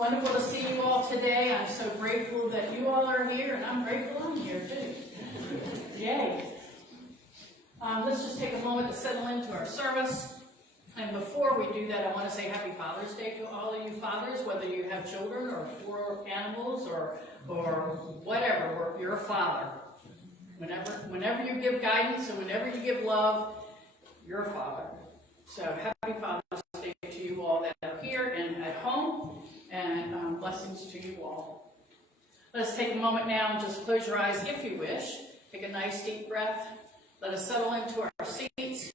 Wonderful to see you all today. I'm so grateful that you all are here, and I'm grateful I'm here too. Yay. Let's just take a moment to settle into our service. And before we do that, I want to say Happy Father's Day to all of you fathers, whether you have children or 4 animals or whatever, or you're a father. Whenever you give guidance and whenever you give love, you're a father. So Happy Father's Day to you all that are here and at home, and blessings to you all. Let us take a moment now and just close your eyes if you wish. Take a nice deep breath. Let us settle into our seats.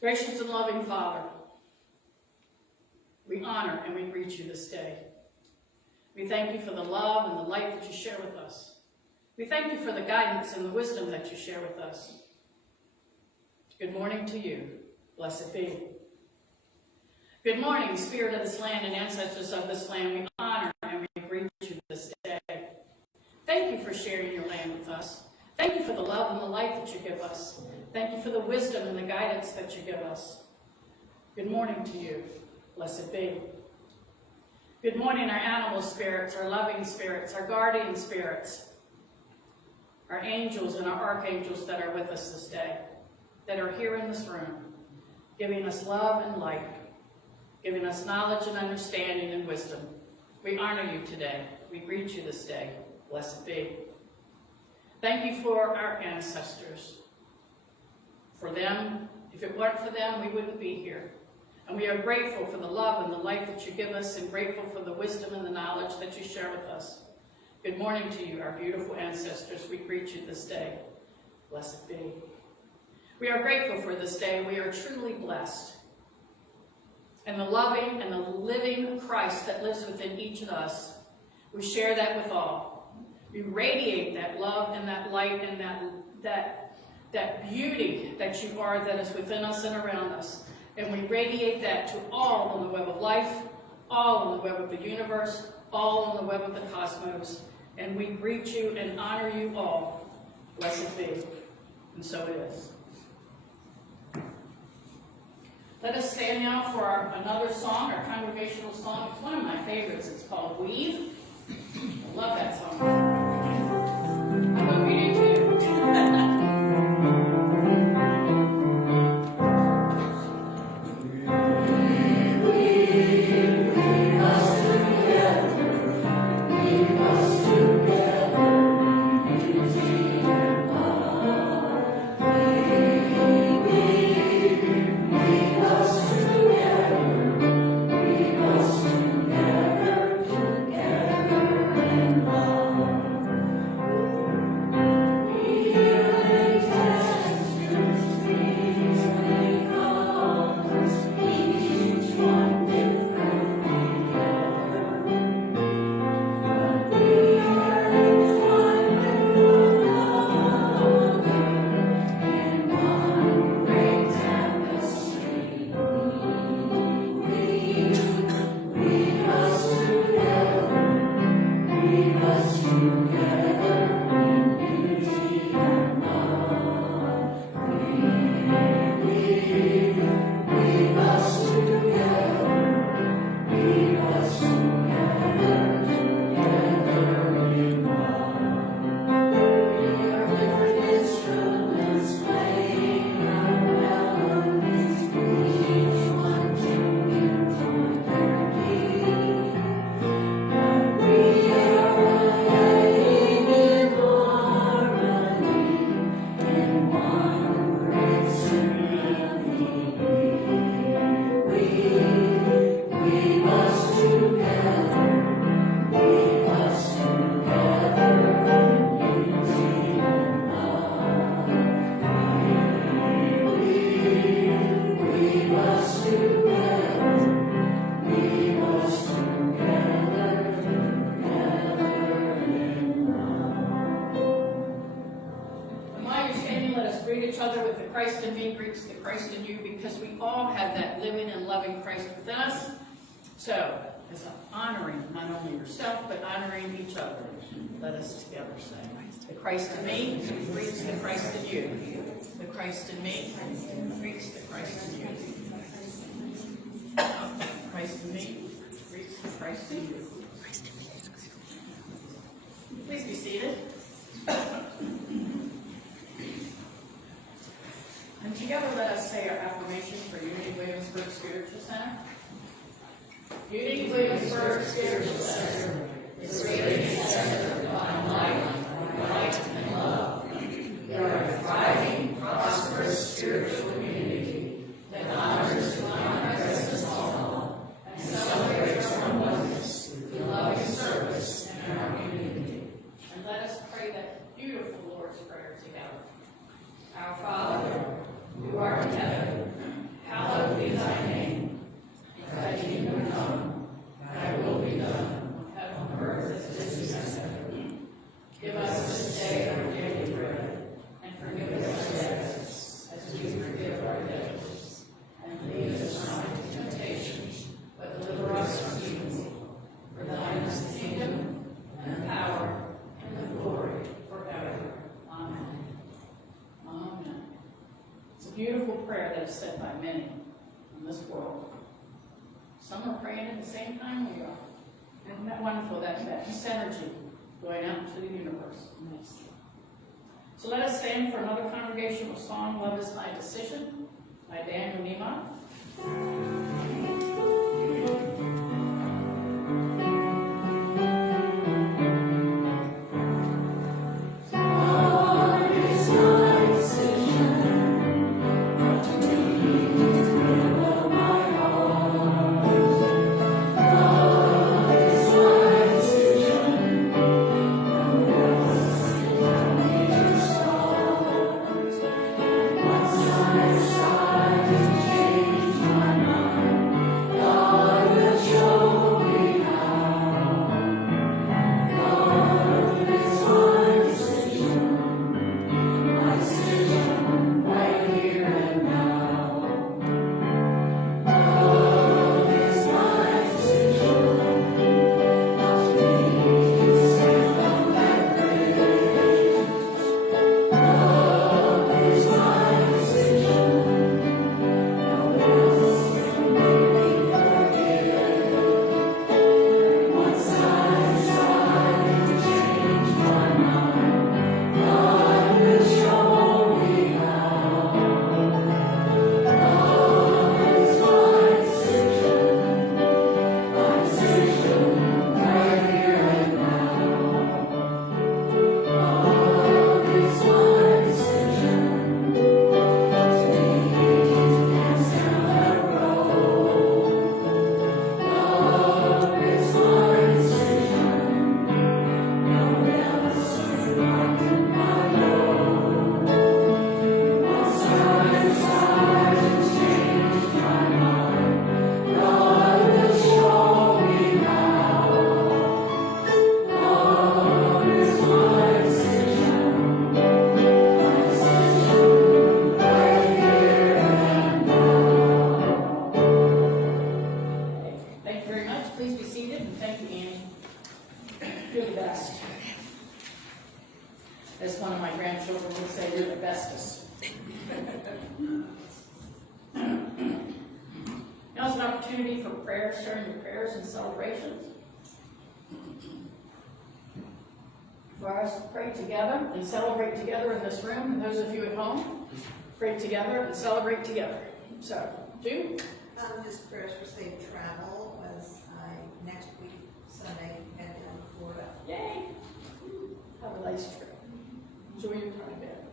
Gracious and loving Father, we honor and we greet you this day. We thank you for the love and the light that you share with us. We thank you for the guidance and the wisdom that you share with us. Good morning to you. Blessed be. Good morning, Spirit of this land and ancestors of this land. We honor and we greet you this day. Thank you for sharing your land with us. Thank you for the love and the light that you give us. Thank you for the wisdom and the guidance that you give us. Good morning to you. Blessed be. Good morning, our animal spirits, our loving spirits, our guardian spirits, our angels and our archangels that are with us this day, that are here in this room, giving us love and light, giving us knowledge and understanding and wisdom. We honor you today. We greet you this day. Blessed be. Thank you for our ancestors. For them, if it weren't for them, we wouldn't be here. And we are grateful for the love and the light that you give us, and grateful for the wisdom and the knowledge that you share with us. Good morning to you, our beautiful ancestors. We greet you this day. Blessed be. We are grateful for this day. We are truly blessed. And the loving and the living Christ that lives within each of us, we share that with all. We radiate that love and that light and that beauty that you are, that is within us and around us. And we radiate that to all on the web of life, all on the web of the universe, all on the web of the cosmos. And we greet you and honor you all. Blessed be. And so it is. Let us stand now for another song, our congregational song. It's one of my favorites. It's called Weave. I love that song. I hope you do too. Let us together say, the Christ in me greets the Christ in you. The Christ in me greets the Christ in you. Nice to meet you. Please be seated. And together let us say our affirmation for Unity Williamsburg Spiritual Center. Unity Williamsburg Spiritual Center is a radiant center of divine light, and love. We are a thriving, prosperous spiritual community that honors divine presence all and celebrates our oneness through loving service in our community. And let us pray that beautiful Lord's Prayer together. Our Father, who art in heaven, hallowed be thy name. Thy kingdom come, thy will be done, on earth as it is in heaven. Give us this day our daily bread, and forgive us our debts, as we forgive our debtors. And lead us not into temptation, but deliver us from evil. For thine is the kingdom, and the power, and the glory, forever. Amen. Amen. It's a beautiful prayer that is said by many in this world. Some are praying at the same time we are. Isn't that wonderful, that peace energy going out into the universe? Nice. So let us stand for another congregational song, Love is My Decision, by Daniel Niemann. And celebrate together in this room, and those of you at home, pray together and celebrate together. So, June? Just prayers for safe travel as I next week, Sunday, head down to Florida. Yay! Have a nice trip. Enjoy your time there.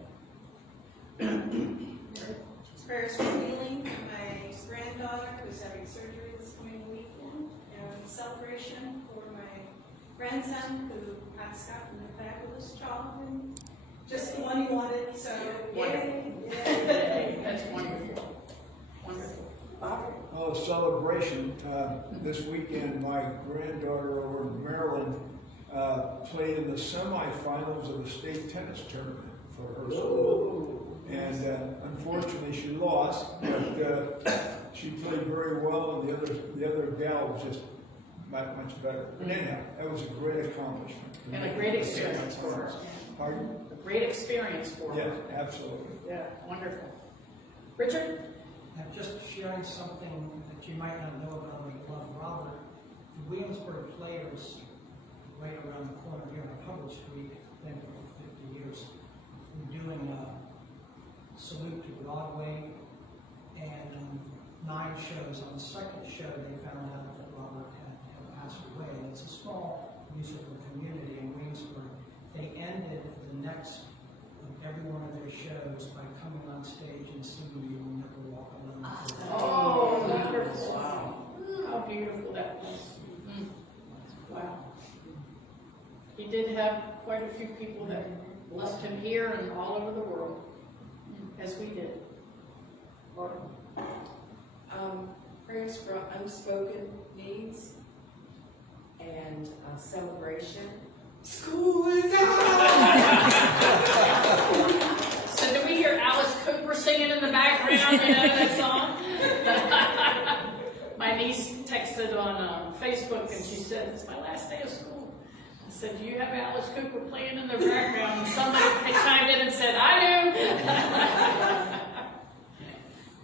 Prayers for healing for my granddaughter who's having surgery this coming weekend, and celebration for my grandson who passed out in a fabulous job and just the one he wanted. So yay! That's wonderful. Wonderful. Oh, celebration. This weekend, my granddaughter over in Maryland played in the semifinals of the state tennis tournament for her school. And unfortunately, she lost, but she played very well, and the other gal was just much better. But anyhow, that was a great accomplishment. And a great experience for her. Pardon? A great experience for her. Yeah, absolutely. Yeah, wonderful. Richard? I'm just sharing something that you might not know about my love, Robert. the Williamsburg Players, right around the corner here on Public Street, been there for 50 years. We're doing a salute to Broadway, and 9 shows. On the second show, they found out that Robert had passed away. And it's a small musical community in Williamsburg. They ended the next of every one of their shows by coming on stage and singing "You Will Never Walk Alone." Oh, wonderful. Wow. How beautiful that was. Wow. He did have quite a few people that loved him here and all over the world, as we did. Laura? Prayers for unspoken needs and celebration. School is out! So do we hear Alice Cooper singing in the background, you know that song? My niece texted on Facebook and she said, it's my last day of school. I said, do you have Alice Cooper playing in the background? And somebody chimed in and said, I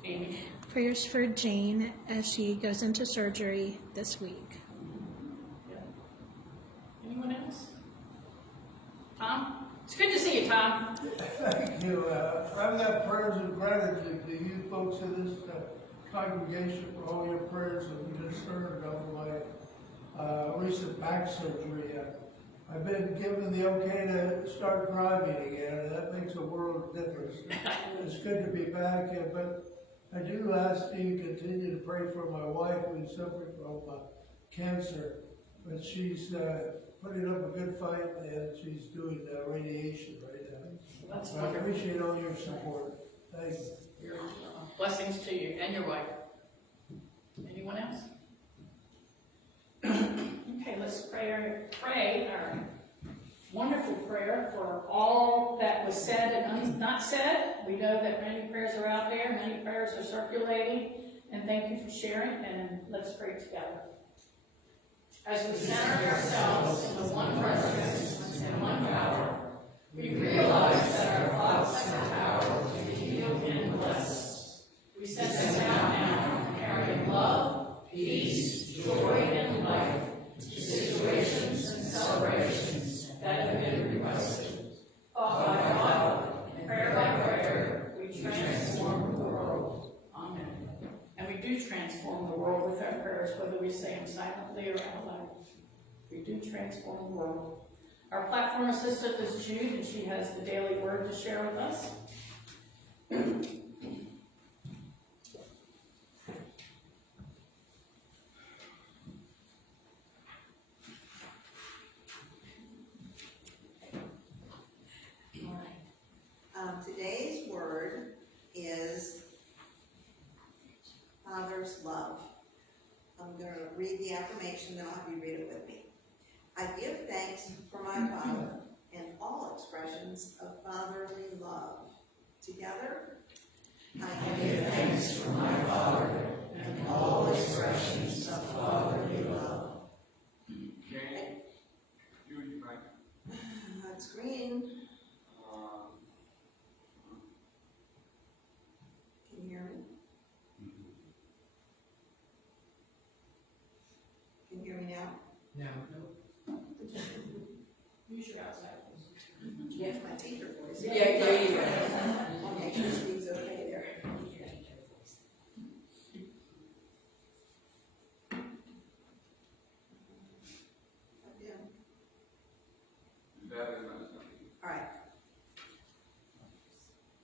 do. Amy? Prayers for Jane as she goes into surgery this week. Yeah. Anyone else? Tom? It's good to see you, Tom. Thank you. I've got prayers of gratitude to you folks in this congregation for all your prayers and concern over my recent back surgery. I've been given the okay to start driving again, and that makes a world of difference. It's good to be back, but I do ask you to continue to pray for my wife who's suffering from cancer, but she's putting up a good fight and she's doing radiation right now. That's I wonderful. appreciate all your support. Thank you. Blessings to you and your wife. Anyone else? Okay, let's pray our wonderful prayer for all that was said and not said. We know that many prayers are out there, many prayers are circulating, and thank you for sharing, and let's pray together. As we center ourselves in the one presence and one power, we realize that our thoughts are power to heal and bless. We set them down now, carrying love, peace, joy, and life to situations and celebrations that have been requested. Thought by thought, prayer by prayer, we transform the world. Amen. And we do transform the world with our prayers, whether we say them silently or out loud. We do transform the world. Our platform assistant is Jude, and she has the daily word to share with us. Today's word is Father's love. I'm going to read the affirmation, then I'll have you read it with me. I give thanks for my Father and all expressions of fatherly love. Together, I give thanks for my Father and all expressions of fatherly love. Okay. You and your mic. That's green. Can you hear me? Can you hear me now? Now, Use your outside voice. Yes, my teacher voice. Yeah, there you go. I'll make sure Steve's okay there. All right.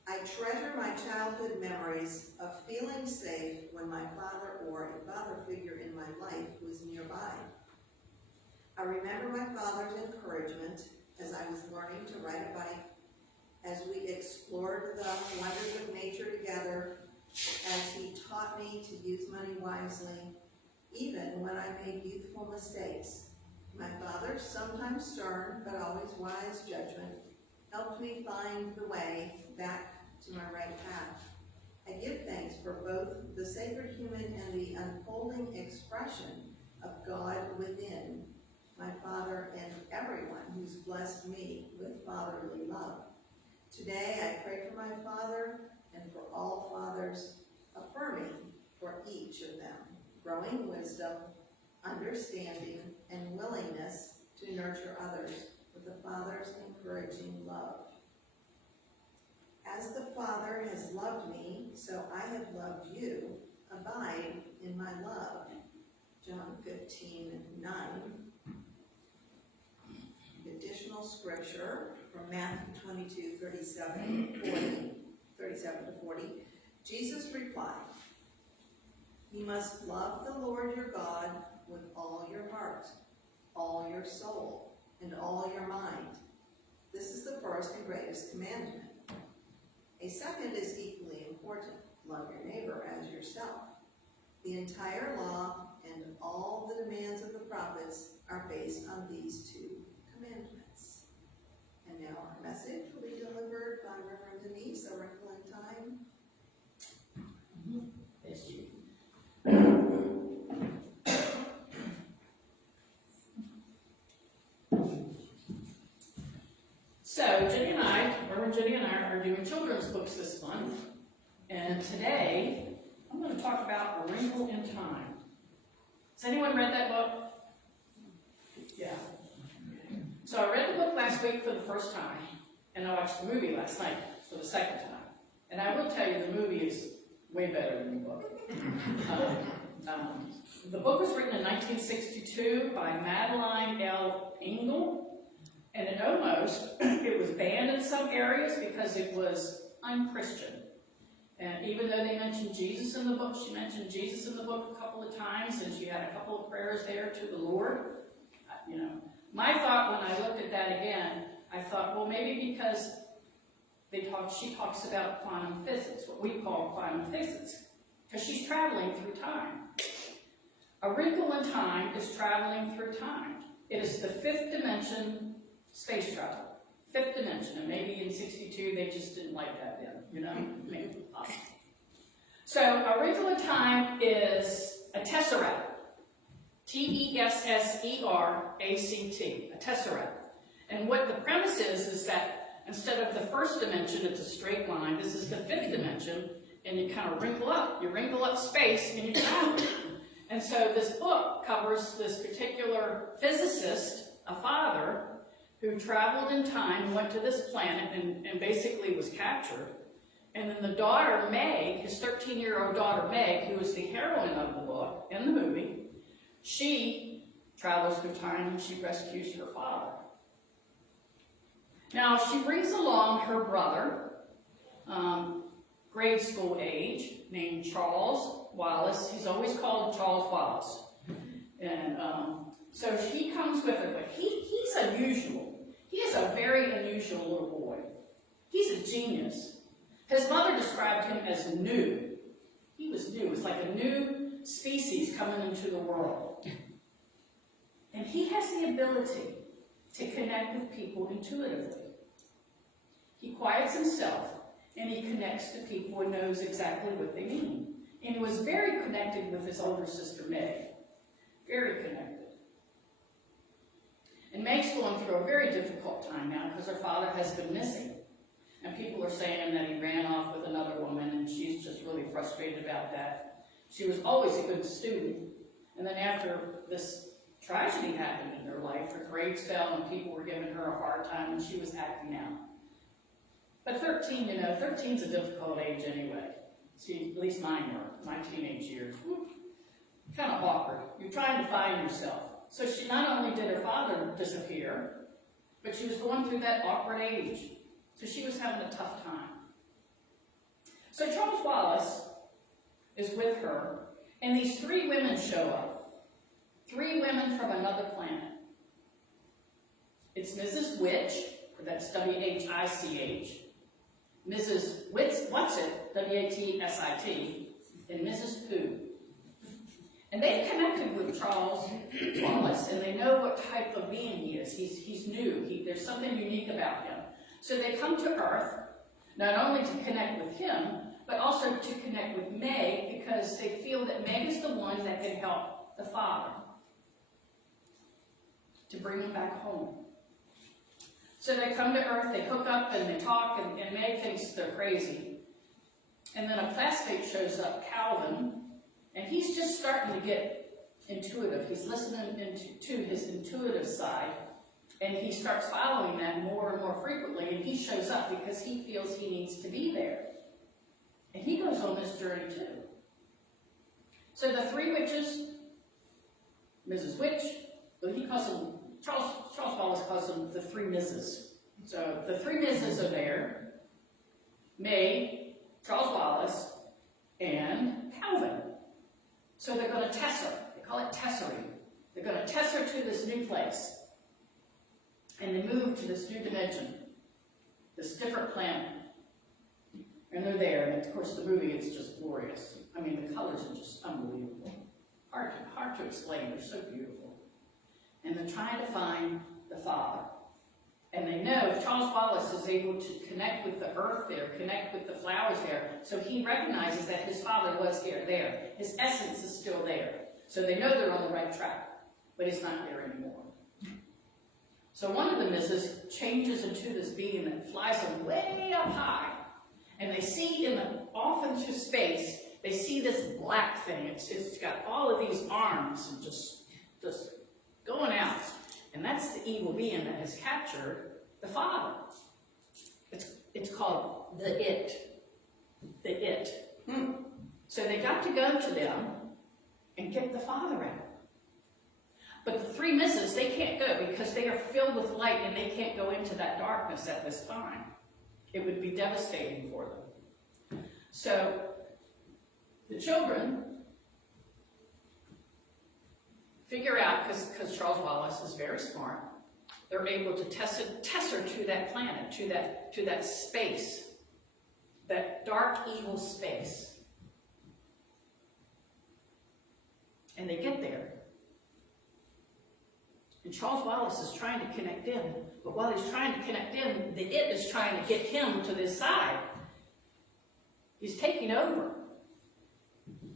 I treasure my childhood memories of feeling safe when my father or a father figure in my life was nearby. I remember my father's encouragement as I was learning to ride a bike, as we explored the wonders of nature together, as he taught me to use money wisely, even when I made youthful mistakes. My father's sometimes stern but always wise judgment helped me find the way back to my right path. I give thanks for both the sacred human and the unfolding expression of God within my Father and everyone who's blessed me with fatherly love. Today I pray for my father and for all fathers, affirming for each of them growing wisdom, understanding, and willingness to nurture others with the Father's encouraging love. As the Father has loved me, so I have loved you. Abide in my love. John 15:9. Additional scripture from Matthew 22:37-40. Jesus replied, "You must love the Lord your God with all your heart, all your soul, and all your mind. This is the first and greatest commandment. A second is equally important. Love your neighbor as yourself. The entire law and all the demands of the prophets are based on these two commandments." And now our message will be delivered by Reverend Denise, a Wrinkle in Time. Yes, you. So Reverend Jenny and I are doing children's books this month. And today, I'm going to talk about A Wrinkle in Time. Has anyone read that book? Yeah. So I read the book last week for the first time, and I watched the movie last night for the second time. And I will tell you, the movie is way better than the book. The book was written in 1962 by Madeline L. Engel, and it was banned in some areas because it was unchristian. And even though they mentioned Jesus in the book, she mentioned Jesus in the book a couple of times, and she had a couple of prayers there to the Lord. My thought when I looked at that again, I thought, well, maybe because she talks about quantum physics, what we call quantum physics, because she's traveling through time. A Wrinkle in Time is traveling through time. It is the fifth dimension space travel. Fifth dimension, and maybe in 62 they just didn't like that then, maybe possible. So A Wrinkle in Time is a tesseract. Tesseract, a tesseract. And what the premise is that instead of the first dimension, it's a straight line. This is the fifth dimension, and you kind of wrinkle up. You wrinkle up space, and you travel. And so this book covers this particular physicist, a father, who traveled in time, went to this planet, and basically was captured. And then the daughter, Meg, his 13-year-old daughter, Meg, who is the heroine of the book in the movie, she travels through time and she rescues her father. Now, she brings along her brother, grade school age, named Charles Wallace. He's always called Charles Wallace. And so he comes with her, but he's unusual. He is a very unusual little boy. He's a genius. His mother described him as new. He was new. It was like a new species coming into the world. And he has the ability to connect with people intuitively. He quiets himself, and he connects to people and knows exactly what they mean. And he was very connected with his older sister, Meg. Very connected. And Meg's going through a very difficult time now because her father has been missing. And people are saying that he ran off with another woman, and she's just really frustrated about that. She was always a good student. And then after this tragedy happened in her life, her grades fell and people were giving her a hard time, and she was acting out. But 13, 13's a difficult age anyway. See, at least mine were, my teenage years. Kind of awkward. You're trying to find yourself. So she not only did her father disappear, but she was going through that awkward age. So she was having a tough time. So Charles Wallace is with her, and these three women show up. Three women from another planet. It's Mrs. Witch, that's W-H-I-C-H, Mrs. Whatsit, W-A-T-S-I-T, and Mrs. Pooh. And they've connected with Charles Wallace, and they know what type of being he is. He's new. There's something unique about him. So they come to Earth, not only to connect with him, but also to connect with Meg, because they feel that Meg is the one that can help the father to bring him back home. So they come to Earth, they hook up, and they talk, and Meg thinks they're crazy. And then a classmate shows up, Calvin, and he's just starting to get intuitive. He's listening to his intuitive side, and he starts following that more and more frequently, and he shows up because he feels he needs to be there. And he goes on this journey too. So the three witches, Mrs. Witch, well, he calls them, Charles Wallace calls them the three Mrs. So the three Mrs. are there: May, Charles Wallace, and Calvin. So they're going to tesser. They call it tessering. They're going to tesser to this new place. And they move to this new dimension, this different planet. And they're there, and of course the movie is just glorious. I mean, the colors are just unbelievable. Hard to explain, they're so beautiful. And they're trying to find the Father. And they know Charles Wallace is able to connect with the earth there, connect with the flowers there, so he recognizes that his father was there. His essence is still there. So they know they're on the right track, but he's not there anymore. So one of the misses changes into this being that flies them way up high. And they see off into space, they see this black thing. It's got all of these arms and just going out. And that's the evil being that has captured the Father. It's called the It. The It. So they got to go to them and get the Father out. But the three misses, they can't go because they are filled with light and they can't go into that darkness at this time. It would be devastating for them. So the children figure out, because Charles Wallace is very smart, they're able to tesser to that planet, to that space, that dark, evil space. And they get there. And Charles Wallace is trying to connect in, but while he's trying to connect in, the It is trying to get him to this side. He's taking over.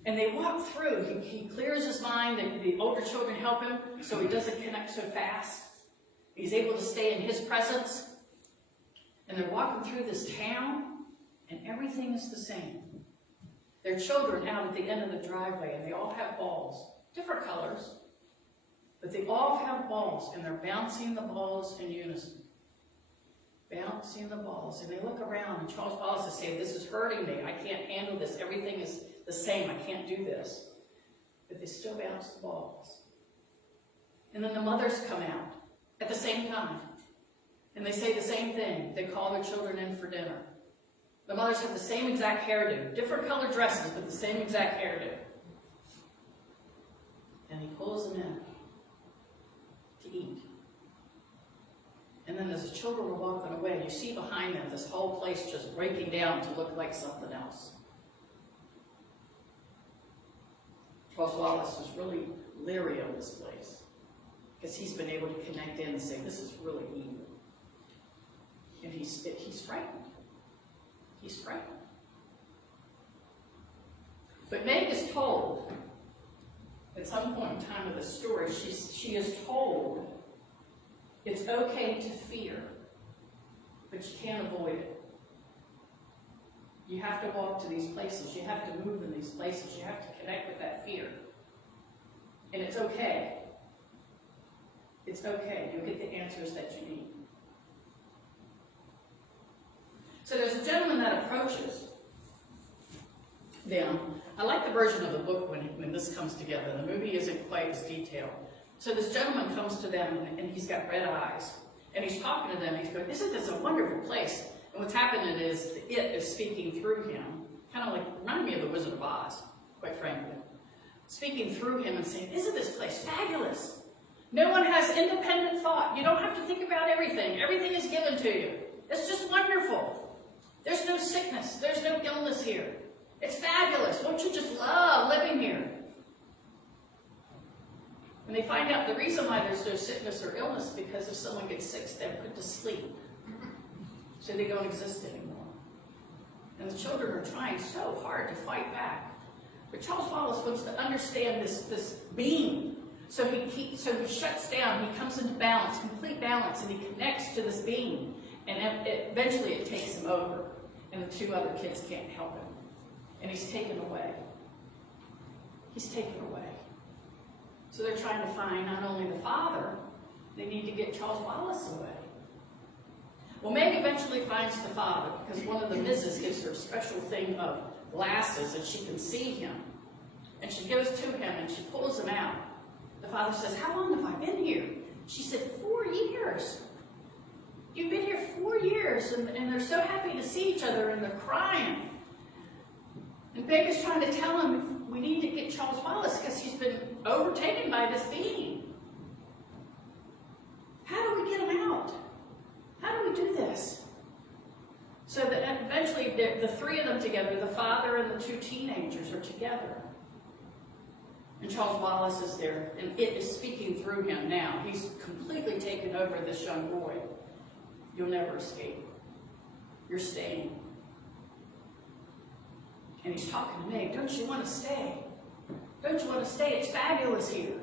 And they walk through. He clears his mind. The older children help him so he doesn't connect so fast. He's able to stay in his presence. And they're walking through this town, and everything is the same. There are children out at the end of the driveway, and they all have balls, different colors, but they all have balls, and they're bouncing the balls in unison. Bouncing the balls, and they look around, and Charles Wallace is saying, "This is hurting me. I can't handle this. Everything is the same. I can't do this." But they still bounce the balls. And then the mothers come out at the same time, and they say the same thing. They call their children in for dinner. The mothers have the same exact hairdo, different colored dresses, but the same exact hairdo. And he pulls them in to eat. And then as the children are walking away, you see behind them this whole place just breaking down to look like something else. Charles Wallace was really leery of this place because he's been able to connect in and say, "This is really evil." And he's frightened. He's frightened. But Meg is told, at some point in time of the story, she is told it's okay to fear, but you can't avoid it. You have to walk to these places. You have to move in these places. You have to connect with that fear. And it's okay. It's okay. You'll get the answers that you need. So there's a gentleman that approaches them. I like the version of the book when this comes together. The movie isn't quite as detailed. So this gentleman comes to them, and he's got red eyes. And he's talking to them. He's going, "Isn't this a wonderful place?" And what's happening is the It is speaking through him. Kind of like, reminded me of the Wizard of Oz, quite frankly. Speaking through him and saying, "Isn't this place fabulous? No one has independent thought. You don't have to think about everything. Everything is given to you. It's just wonderful. There's no sickness. There's no illness here. It's fabulous. Won't you just love living here?" And they find out the reason why there's no sickness or illness is because if someone gets sick, they're put to sleep. So they don't exist anymore. And the children are trying so hard to fight back. But Charles Wallace wants to understand this being. So he shuts down, he comes into balance, complete balance, and he connects to this being. And eventually it takes him over. And the two other kids can't help him. And he's taken away. He's taken away. So they're trying to find not only the father, they need to get Charles Wallace away. Well, Meg eventually finds the father because one of the misses gives her a special thing of glasses and she can see him. And she goes to him and she pulls him out. The father says, "How long have I been here?" She said, 4 years. You've been here 4 years, and they're so happy to see each other, and they're crying. And Meg is trying to tell him, we need to get Charles Wallace because he's been overtaken by this being. How do we get him out? How do we do this? So that eventually the three of them together, the father and the two teenagers are together. And Charles Wallace is there, and it is speaking through him now. He's completely taken over this young boy. You'll never escape. You're staying. And he's talking to Meg. Don't you want to stay? Don't you want to stay? It's fabulous here.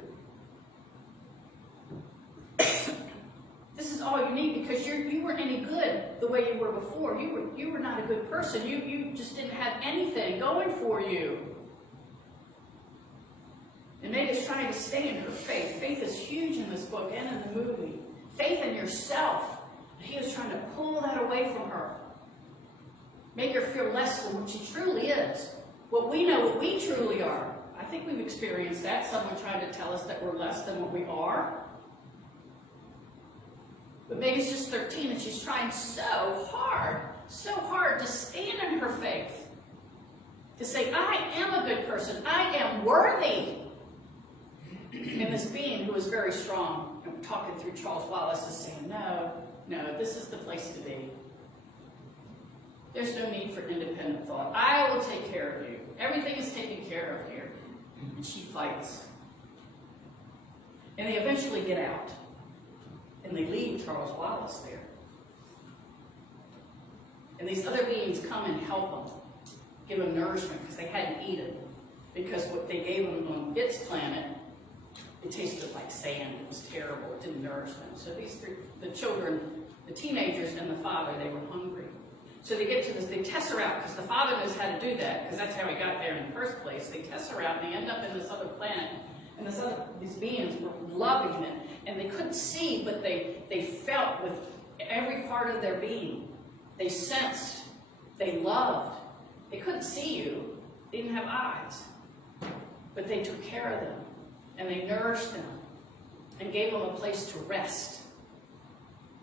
This is all you need because you weren't any good the way you were before. You were not a good person. You just didn't have anything going for you. And Meg is trying to stay in her faith. Faith is huge in this book and in the movie. Faith in yourself. He is trying to pull that away from her. Make her feel less than what she truly is. What we know, what we truly are. I think we've experienced that. Someone trying to tell us that we're less than what we are. But Meg is just 13 and she's trying so hard to stand in her faith. To say, I am a good person. I am worthy. And this being who is very strong, and talking through Charles Wallace, is saying, no, this is the place to be. There's no need for independent thought. I will take care of you. Everything is taken care of here. And she fights. And they eventually get out. And they leave Charles Wallace there. And these other beings come and help them. Give them nourishment because they hadn't eaten. Because what they gave them on its planet, it tasted like sand. It was terrible. It didn't nourish them. So these three, the children, the teenagers, and the father, they were hungry. So they get to this, they tesseract, because the father knows how to do that, because that's how he got there in the first place. They tesseract, and they end up in this other planet. And these beings were loving it. And they couldn't see, but they felt with every part of their being. They sensed. They loved. They couldn't see you. They didn't have eyes. But they took care of them. And they nourished them. And gave them a place to rest.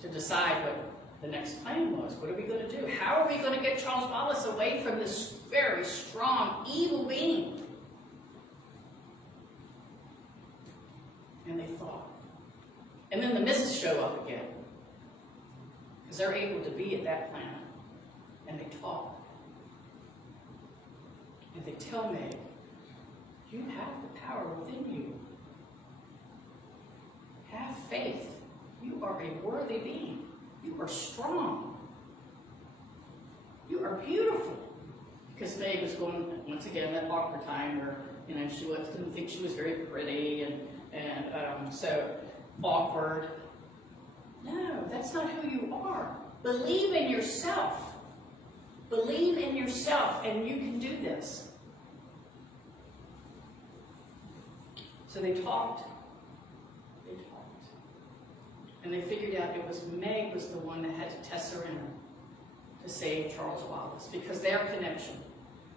To decide what the next plan was. What are we going to do? How are we going to get Charles Wallace away from this very strong, evil being? And they thought. And then the misses show up again. Because they're able to be at that planet. And they talk. And they tell Meg, you have the power within you. Have faith. You are a worthy being. You are strong. You are beautiful. Because Meg was going, once again, that awkward time where, she didn't think she was very pretty and so awkward. No, that's not who you are. Believe in yourself. Believe in yourself, and you can do this. So they talked. And they figured out it was Meg was the one that had to test her in to save Charles Wallace, because their connection.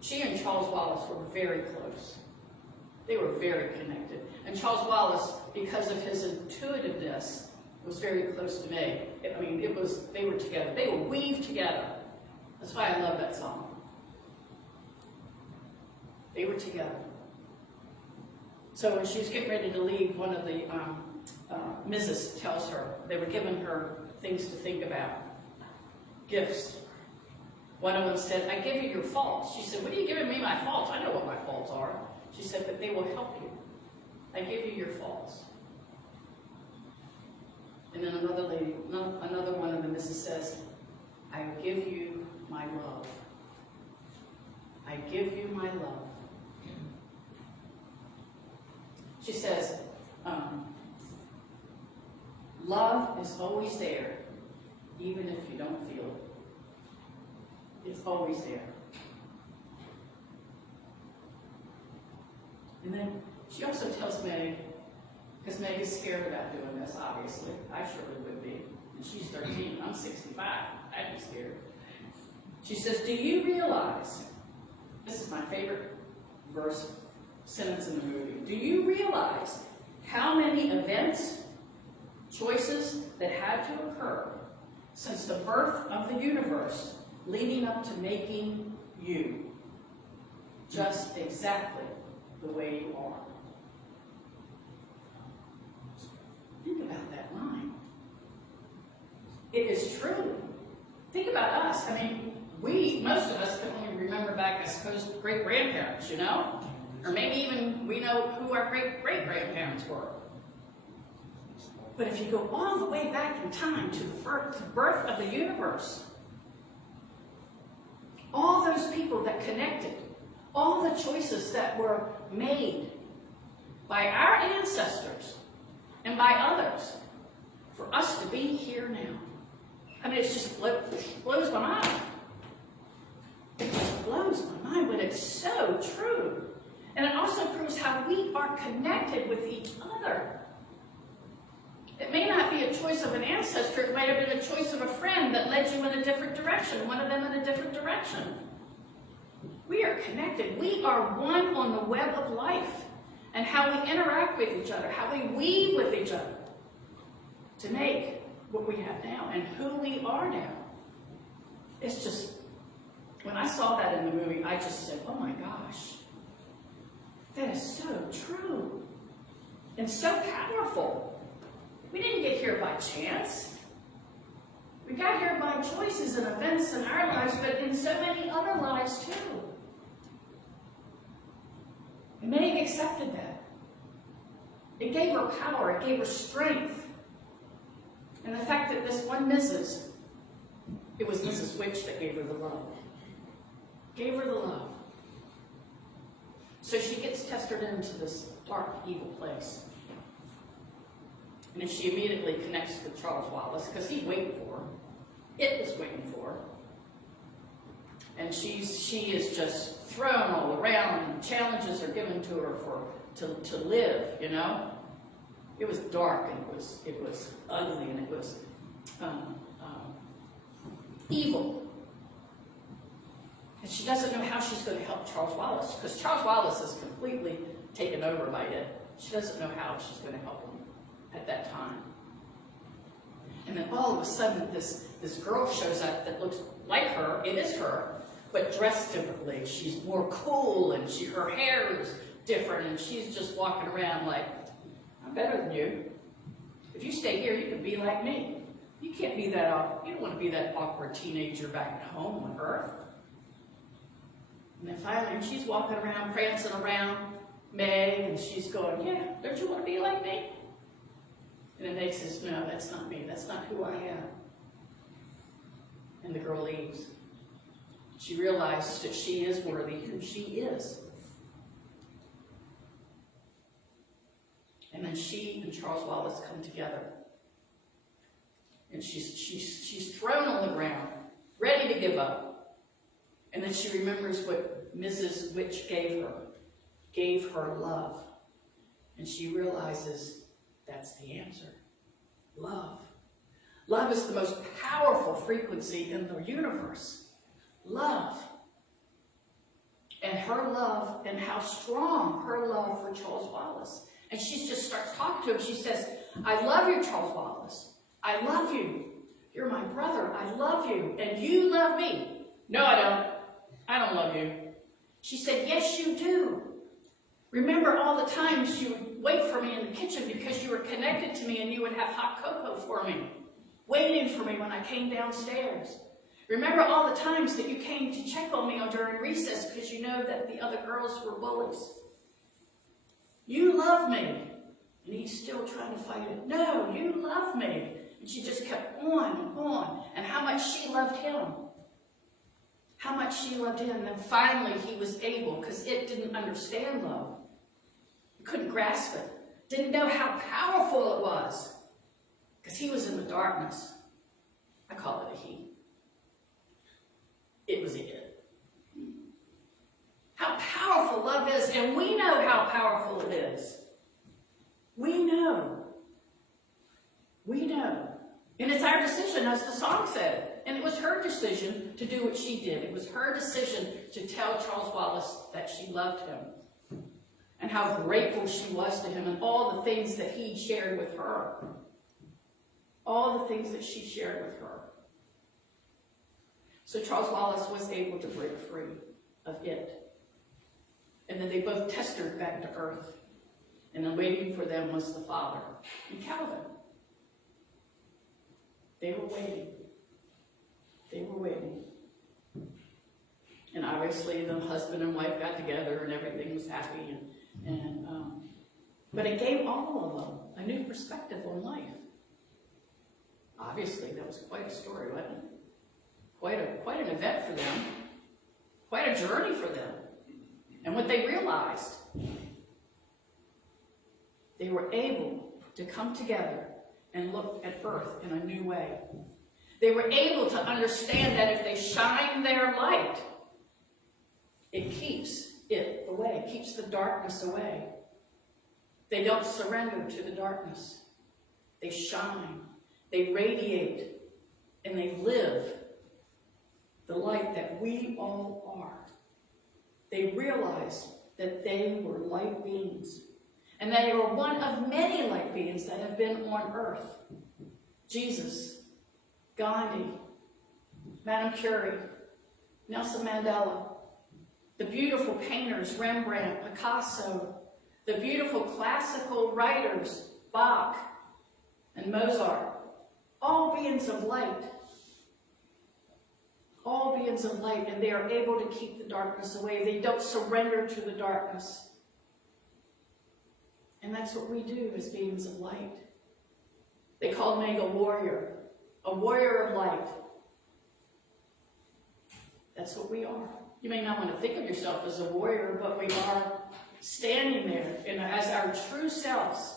She and Charles Wallace were very close. They were very connected. And Charles Wallace, because of his intuitiveness, was very close to Meg. They were together. They were weaved together. That's why I love that song. They were together. So when she was getting ready to leave, one of the Mrs. tells her, they were giving her things to think about, gifts. One of them said, I give you your faults. She said, what are you giving me my faults? I know what my faults are. She said, but they will help you. I give you your faults. And then another one of the Mrs. says, I give you my love. I give you my love. She says, love is always there, even if you don't feel it. It's always there. And then she also tells Meg, Because Megan's scared about doing this, obviously. I surely would be. And she's 13, I'm 65. I'd be scared. She says, do you realize, this is my favorite sentence in the movie, do you realize how many events, choices that had to occur since the birth of the universe leading up to making you just exactly the way you are? Think about that line. It is true. Think about us. I mean, most of us can only remember back, I suppose, great-grandparents, you know? Or maybe even we know who our great-great-grandparents were. But if you go all the way back in time to the birth of the universe, all those people that connected, all the choices that were made by our ancestors and by others for us to be here now. I mean, it just blows my mind. It just blows my mind, but it's so true. And it also proves how we are connected with each other. It may not be a choice of an ancestor, it might have been a choice of a friend that led you in a different direction, one of them in a different direction. We are connected. We are one on the web of life, and how we interact with each other, how we weave with each other to make what we have now and who we are now. It's just, when I saw that in the movie, I just said, oh my gosh, that is so true and so powerful. We didn't get here by chance. We got here by choices and events in our lives, but in so many other lives too. And Meg accepted that. It gave her power, it gave her strength. And the fact that this one Mrs., it was Mrs. Witch that gave her the love. Gave her the love. So she gets tested into this dark, evil place. And then she immediately connects with Charles Wallace, because he's waiting for her. It was waiting for her. And she is just thrown all around, and challenges are given to her to live, you know? It was dark, and it was ugly, and it was evil. And she doesn't know how she's going to help Charles Wallace, because Charles Wallace is completely taken over by it. She doesn't know how she's going to help him at that time. And then all of a sudden, this girl shows up that looks like her. It is her, but dressed differently. She's more cool, and her hair is different, and she's just walking around like, I'm better than you. If you stay here, you can be like me. You can't be that, you don't want to be that awkward teenager back at home on Earth. And then finally, she's walking around, prancing around Meg, and she's going, yeah, don't you want to be like me? And then Meg says, no, that's not me. That's not who I am. And the girl leaves. She realizes that she is worthy who she is. And then she and Charles Wallace come together. And she's thrown on the ground, ready to give up. And then she remembers what Mrs. Witch gave her love. And she realizes that's the answer. Love. Love is the most powerful frequency in the universe. Love. And her love, and how strong her love for Charles Wallace. And she just starts talking to him. She says, I love you, Charles Wallace. I love you. You're my brother. I love you. And you love me. No, I don't. I don't love you. She said, yes, you do. Remember all the times you would wait for me in the kitchen because you were connected to me, and you would have hot cocoa for me, waiting for me when I came downstairs. Remember all the times that you came to check on me during recess because you know that the other girls were bullies. You love me. And he's still trying to fight it. No, you love me. And she just kept on and on. And how much she loved him. How much she loved him. And then finally he was able, because it didn't understand love. It couldn't grasp it. Didn't know how powerful it was. Because he was in the darkness. I call it a he. It was a it. How powerful love is, and we know how powerful it is. We know. know. We know. And it's our decision, as the song said. And it was her decision to do what she did. It was her decision to tell Charles Wallace that she loved him and how grateful she was to him and all the things that he shared with her. All the things that she shared with her. So Charles Wallace was able to break free of it. And then they both testered back to earth. And then waiting for them was the Father and Calvin. They were waiting. They were waiting. And obviously the husband and wife got together and everything was happy. But it gave all of them a new perspective on life. Obviously, that was quite a story, wasn't it? Quite an event for them. Quite a journey for them. And what they realized, they were able to come together and look at earth in a new way. They were able to understand that if they shine their light, it keeps it away, it keeps the darkness away. They don't surrender to the darkness. They shine, they radiate, and they live the light that we all are. They realized that they were light beings. And they were one of many light beings that have been on earth. Jesus, Gandhi, Madame Curie, Nelson Mandela, the beautiful painters, Rembrandt, Picasso, the beautiful classical writers, Bach and Mozart, all beings of light. All beings of light, and they are able to keep the darkness away. They don't surrender to the darkness. And that's what we do as beings of light. They called Meg a warrior of light. That's what we are. You may not want to think of yourself as a warrior, but we are standing there as our true selves,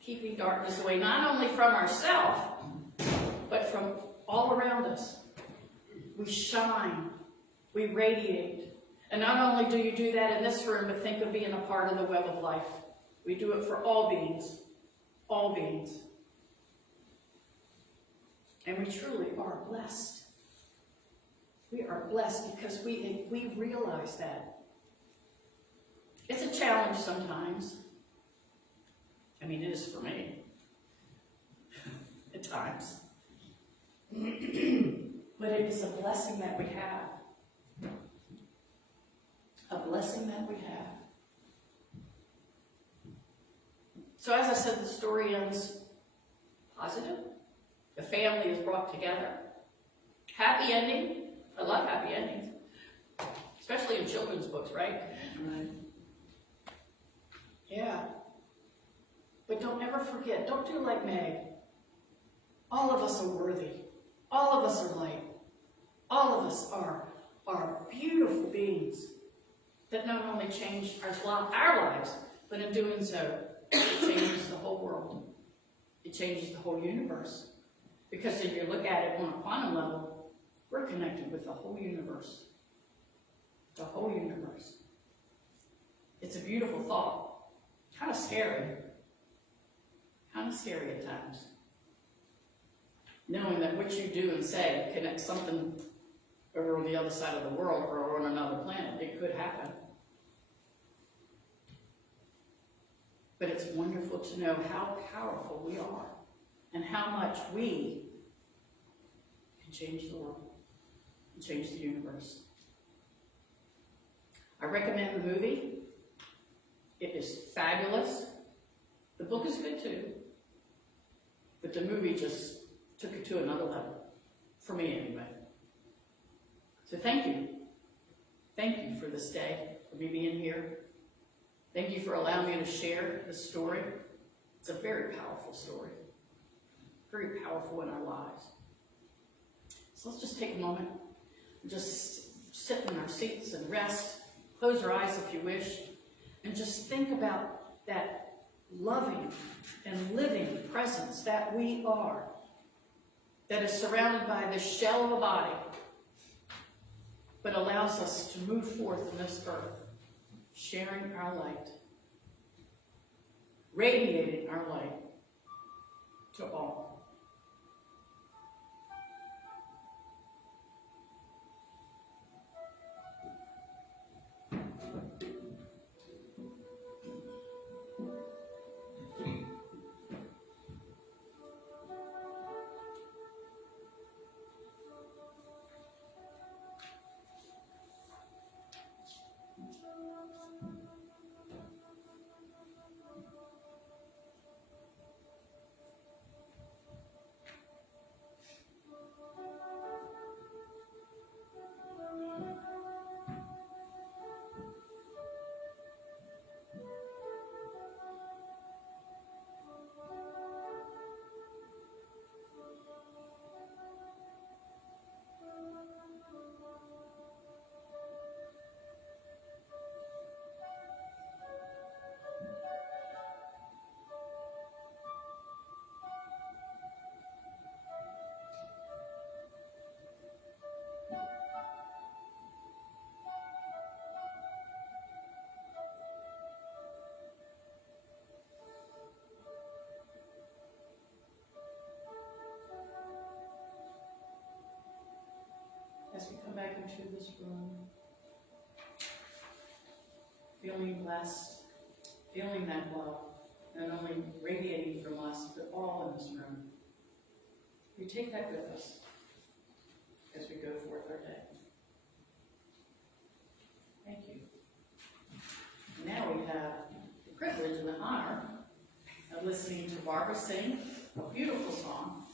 keeping darkness away, not only from ourselves, but from all around us. We shine, we radiate. And not only do you do that in this room, but think of being a part of the web of life. We do it for all beings, all beings. And we truly are blessed. We are blessed because we realize that. It's a challenge sometimes. I mean, it is for me. At times. But it is a blessing that we have. A blessing that we have. So as I said, the story ends positive. The family is brought together. Happy ending. I love happy endings. Especially in children's books, right? Right. Yeah. But don't ever forget, don't do like Meg. All of us are worthy. All of us are light. All of us are beautiful beings that not only change our lives, but in doing so, it changes the whole world. It changes the whole universe. Because if you look at it on a quantum level, we're connected with the whole universe. The whole universe. It's a beautiful thought. Kind of scary. Kind of scary at times. Knowing that what you do and say connects something over on the other side of the world or on another planet. It could happen. But it's wonderful to know how powerful we are and how much we can change the world and change the universe. I recommend the movie. It is fabulous. The book is good too. But the movie just took it to another level. For me anyway. So thank you. Thank you for this day, for me being here. Thank you for allowing me to share this story. It's a very powerful story. Very powerful in our lives. So let's just take a moment and just sit in our seats and rest. Close our eyes if you wish. And just think about that loving and living presence that we are. That is surrounded by the shell of a body, but allows us to move forth in this earth, sharing our light, radiating our light to all. As we come back into this room, feeling blessed, feeling that love, not only radiating from us, but all in this room. We take that with us as we go forth our day. Thank you. Now we have the privilege and the honor of listening to Barbara sing a beautiful song.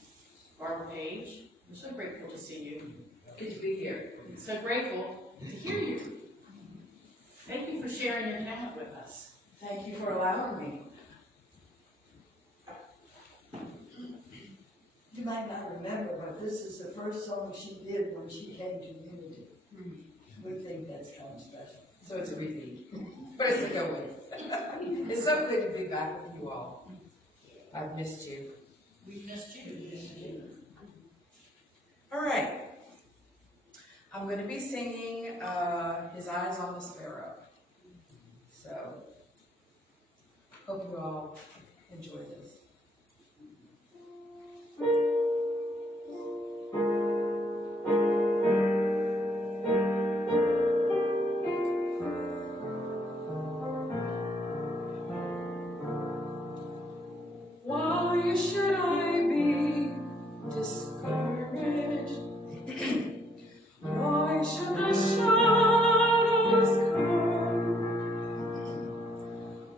Barbara Page, we're so grateful to see you. Good to be here. So grateful to hear you. Thank you for sharing your talent with us. Thank you for allowing me. You might not remember, but this is the first song she did when she came to Unity. We think that's kind of special. So it's a repeat. But it's a good one. It's so good to be back with you all. I've missed you. We've missed you. All right. I'm going to be singing His Eyes on the Sparrow. So, hope you all enjoy this. Why should I be discouraged? Why should the shadows come?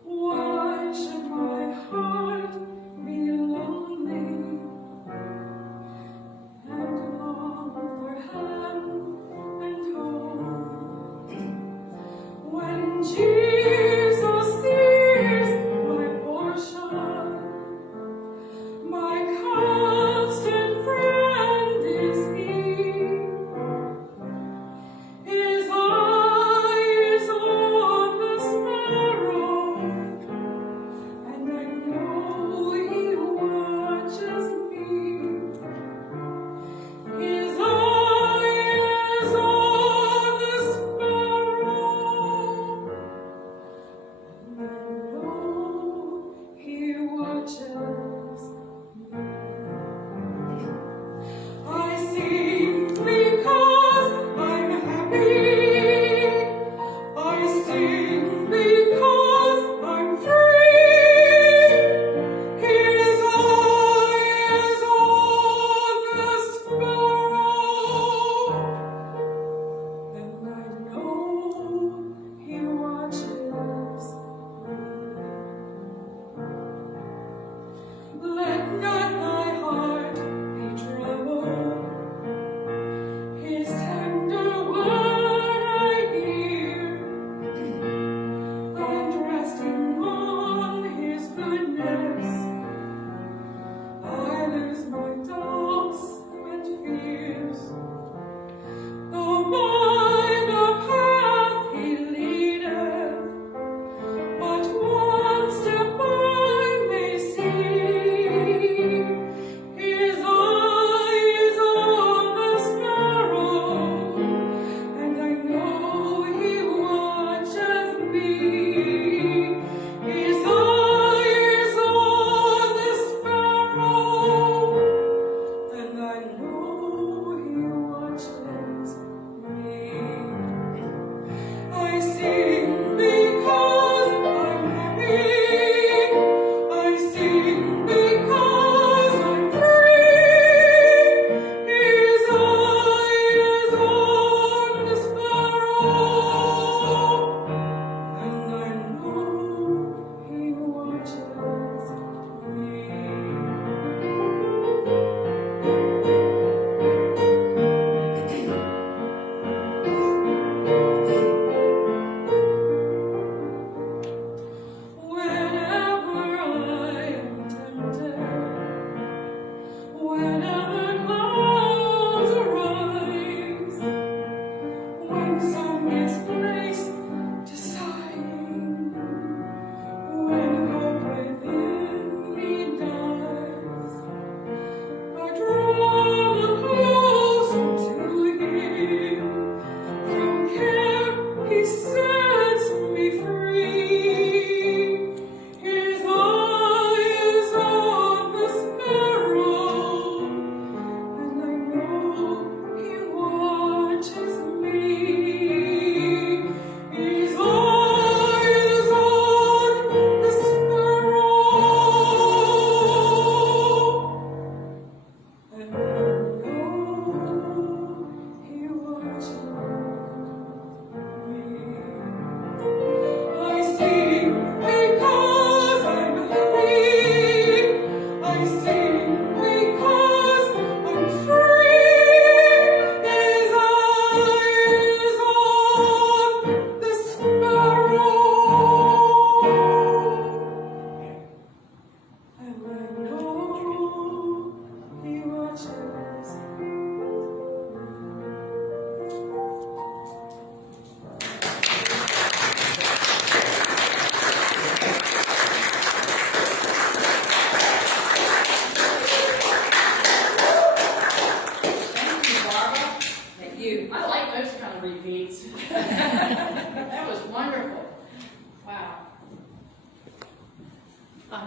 Why should my heart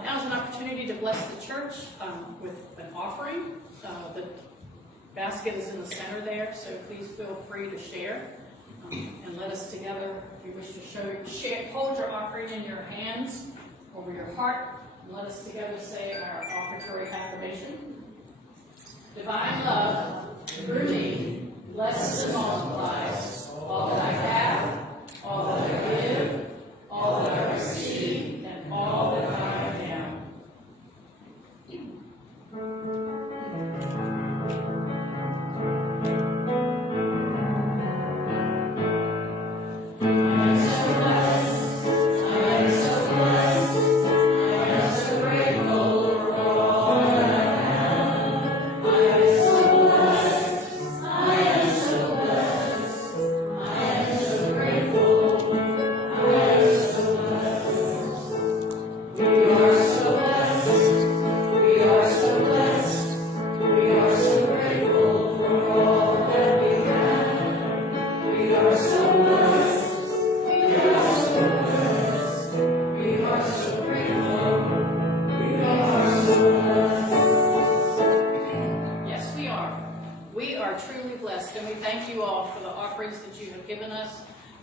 Now's an opportunity to bless the church with an offering. The basket is in the center there, so please feel free to share. And let us together, if you wish to hold your offering in your hands over your heart, and let us together say our offertory affirmation. Divine love, through me, blesses and multiplies all that I have, all that I give, all that I receive, and all that I am.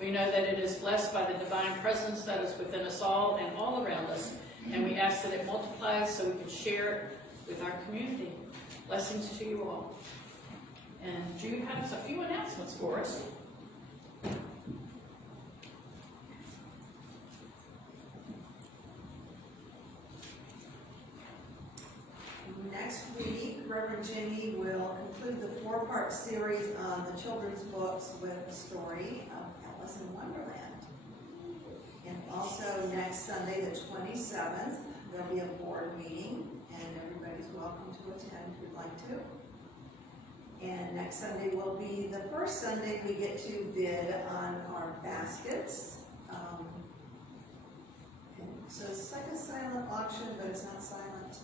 We know that it is blessed by the divine presence that is within us all and all around us, and we ask that it multiplies so we can share it with our community. Blessings to you all. And Jude has a few announcements for us. Next week, Reverend Jenny will conclude the 4-part series on the children's books with a story of Alice in Wonderland. And also next Sunday, the 27th, there'll be a board meeting, and everybody's welcome to attend if you'd like to. And next Sunday will be the first Sunday we get to bid on our baskets. And so it's like a silent auction, but it's not silent.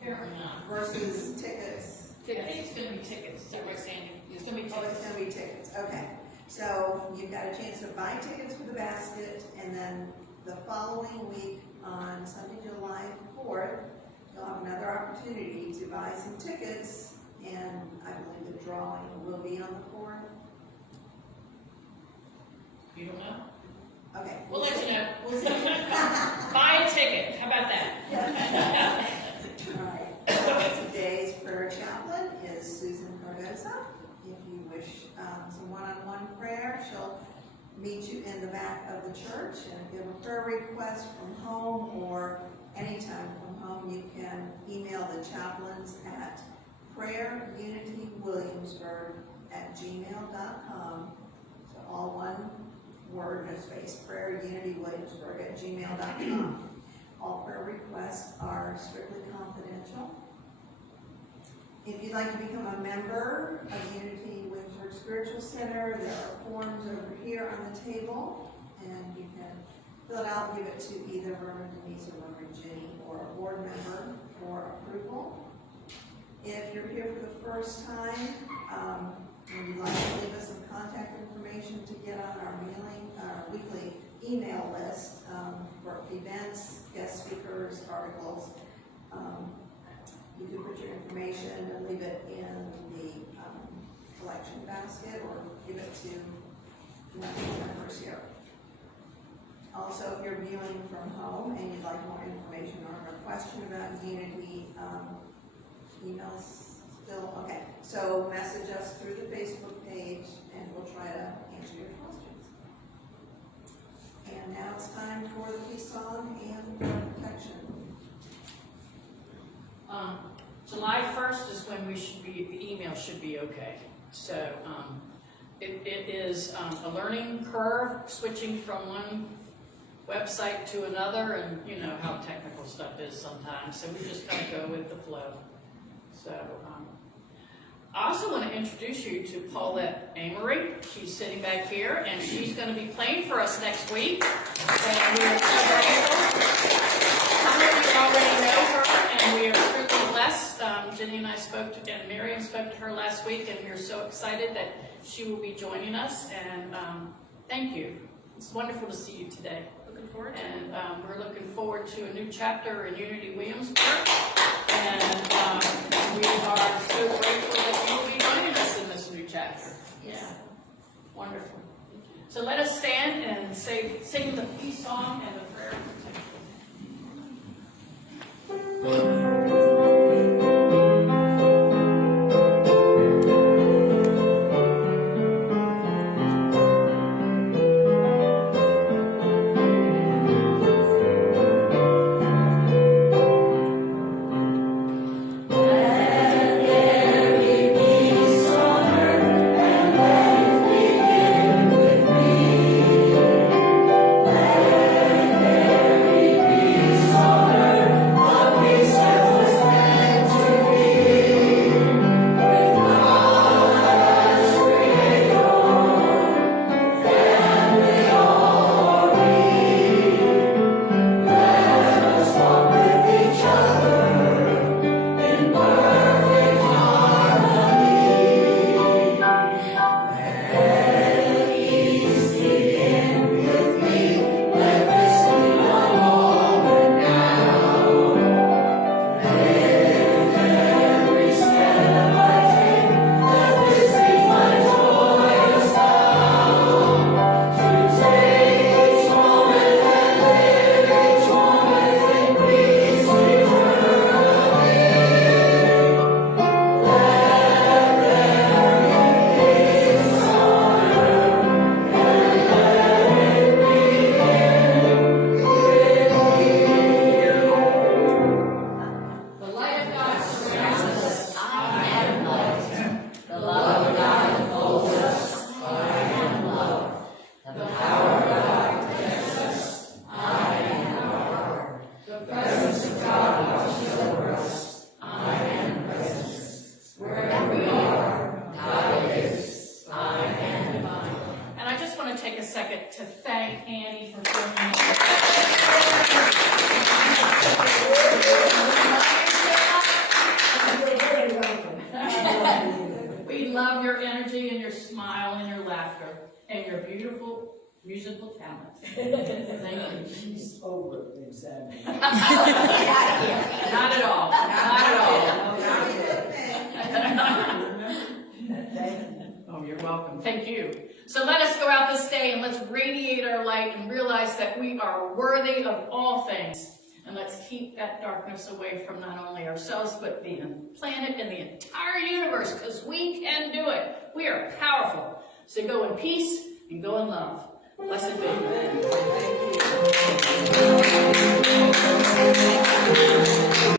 Apparently not. Versus tickets. I think it's going to be tickets. Is that right, Sandy? It's going to be tickets. Oh, it's going to be tickets. Okay. So you've got a chance to buy tickets for the basket, and then the following week on Sunday, July 4th, you'll have another opportunity to buy some tickets, and I believe the drawing will be on the 4th. You don't know? Okay. We'll let you know. We'll see. Buy a ticket. How about that? Yeah. All right. Today's prayer chaplain is Susan Cardoza. If you wish some one-on-one prayer, she'll meet you in the back of the church. And if you have a prayer request from home or any email the chaplains at prayerunitywilliamsburg@gmail.com. So all one word, no space, prayerunitywilliamsburg@gmail.com. All prayer requests are strictly confidential. If you'd like to become a member of Unity Williamsburg Spiritual Center, there are forms over here on the table, and you can fill it out and give it to either Reverend Denise or Reverend Jenny or a board member for approval. If you're here for the first time, and you'd like to leave us some contact information to get on our weekly email list for events, guest speakers, articles, you can put your information and leave it in the collection basket or give it to one of the members here. Also, if you're viewing from home and you'd like more information or a question about Unity, emails still, okay. So message us through the Facebook page and we'll try to answer your questions. And now it's time for the peace song and protection. July 1st is when the email should be okay. So it is a learning curve, switching from one website to another, and you know how technical stuff is sometimes, so we just kind of go with the flow. So I also want to introduce you to Paulette Amory. She's sitting back here, and she's going to be playing for us next week. And we are so grateful. Some of you already know her, and we are truly blessed. Jenny and I and Miriam spoke to her last week, and we're so excited that she will be joining us. And thank you. It's wonderful to see you today. Looking forward to it. And we're looking forward to a new chapter in Unity Williamsburg. And we are so grateful that you will be joining us in this new chapter. Yeah. Wonderful. So let us stand and sing the peace song and the prayer of protection. Musical talent. Thank you. She's over-examined. Not at all. Not at all. Thank you. Oh, you're welcome. Thank you. So let us go out this day and let's radiate our light and realize that we are worthy of all things. And let's keep that darkness away from not only ourselves, but the planet and the entire universe, because we can do it. We are powerful. So go in peace and go in love. Blessed be. Thank you.